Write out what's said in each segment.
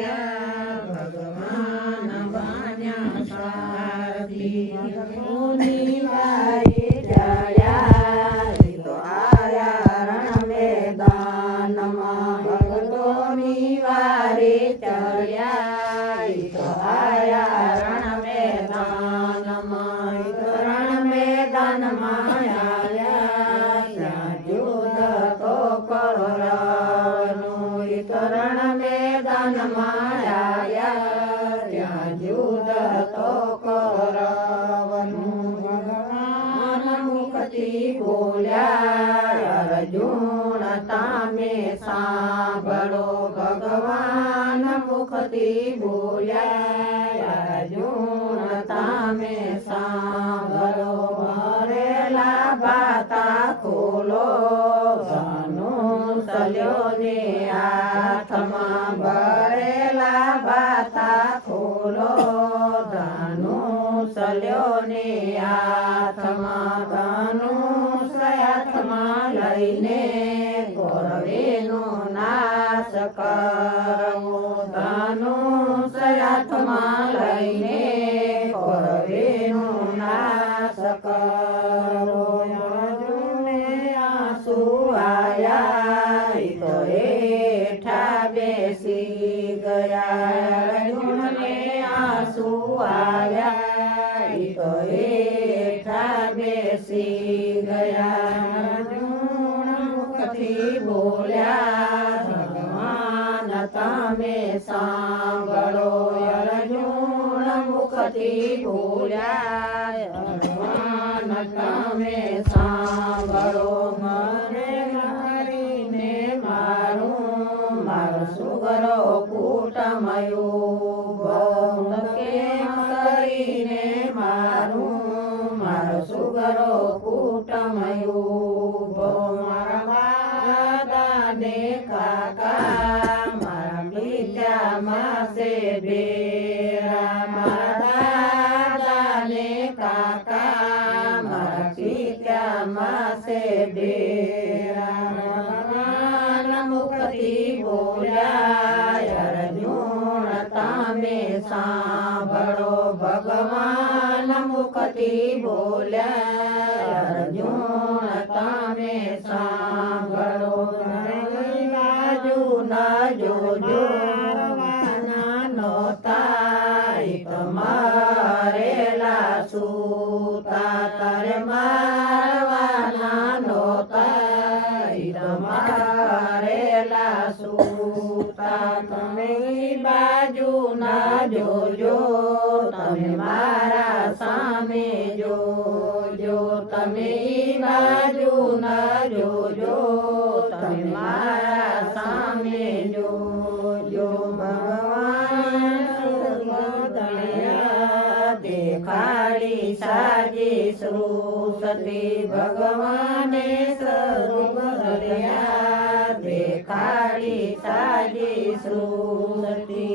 ત્યાં ભગવાન બન્યા સારથી મુનિ વારે ચડ્યા તો આયા રણ મેદાનમાં ભગતોની વારે ચડ્યા તો આયા રણ મેદાનમાં રણ મેદાનમાં આવ્યા ત્યાં યુદ્ધ તો કૌરવનું રણ મેદાનમાં આવ્યા ત્યાં યુદ્ધ તો કૌરવનું ભગવાન મુખથી બોલ્યા અર્જુન તમે સાંભળો ભગવાન મુખથી બોલ્યા અર્જુન તમે સાંભળો ભરેલા બાતા ખોલો ધનુષલ્યોને હાથમાં ભરેલા બાતા ખોલો ધનુષલ્યોને હાથમાં ધનુષ હાથમાં લઈને કૌરવેનો નાશ કરવો ધનુષ હાથમાં લઈને કૌરવેનો નાશ કરવો અર્જુને આંસુ આયા તો હેઠા બેસી ગયા અર્જુને આંસુ આયા તો હેઠા બેસી ગયા અર્જુન મુખથી બોલ્યા ભગવાન તમે સાંભળો અર્જુન મુખથી બોલ્યા ભગવાન તમે સાંભળો મને મારીને મારો સુગરો કૂટમયું કેમ કરીને મારો સુગરો કૂટમયું મારા દાદાને કાકા મારા પિતામાં છે બેરા મારા દાદાને કાકા મારા પિતામાં છે બેરા ભગવાન મુખથી બોલ્યા અર્જુન તમે સાંભળો ભગવાન મુખથી બોલ્યા અર્જુન તમે સાંભળો બાજુ ના જોજો નોતા મારેલા સૂતા તારે મારવાના નોતા મારેલા સૂતા તમે બાજુ ના જોજો તમે મારા સામે જોજો તમે બાજુ ના જોજો તમે મારા સામે જોજો ભગવાન દેખાડી સાજી સૃષ્ટિ ભગવાને સ્વરૂપ ધર્યા દેખાડી સાજી સૃષ્ટિ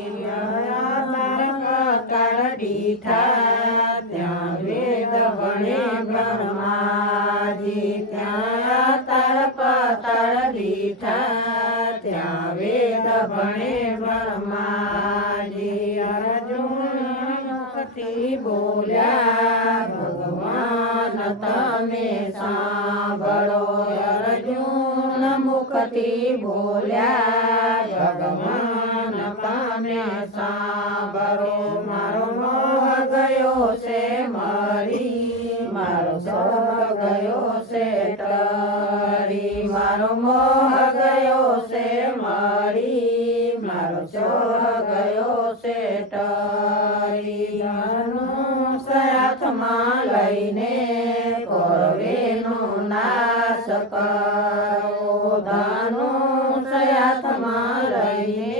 દીઠા ત્યાં વેદ ભણે બ્રહ્માજી ત્યાં તાર પતાળ દીઠા ત્યાં વેદ ભણે બ્રહ્માજી અર્જુન મુખથી બોલ્યા ભગવાન તમે સાંભળો અર્જુન મુખથી બોલ્યા ભગવાન તમે સાંભળો મારો મોહ ગયો છે મરી મારો સોહ ગયો છે ટરી મારો મોહ ગયો છે મરી મારો સોહ ગયો છે ટરી ધનુષ હાથમાં લઈને કૌરવેનો નાશ કરો ધનુષ હાથમાં લઈને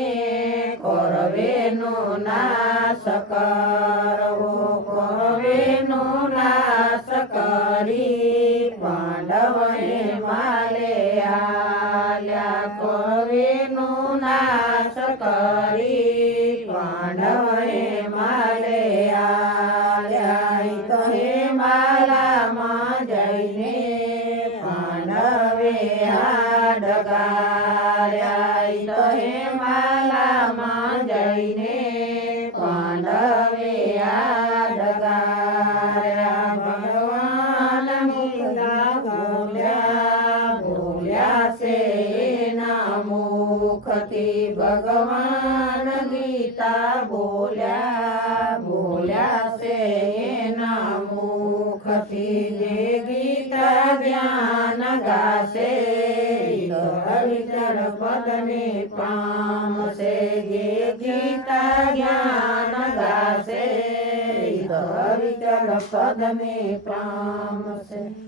કૌરવેનો નાશ કરવો કૌરવેનો નાશ કરી પાંડવને માલે આલ્યા કૌરવેનો નાશ કરી પાંડવને માલે આલ્યા તો હે માલામાં જઈને પાંડવે હાડ ગાર્યા તો હે માલામાં જઈને મુખથી ભગવાન ગીતા બોલ્યા છે એના મુખથી જે ગીતા જ્ઞાન ગાશે વિચર પદને પામશે જે ગીતા જ્ઞાન ગાશે વિચર પદને પામશે.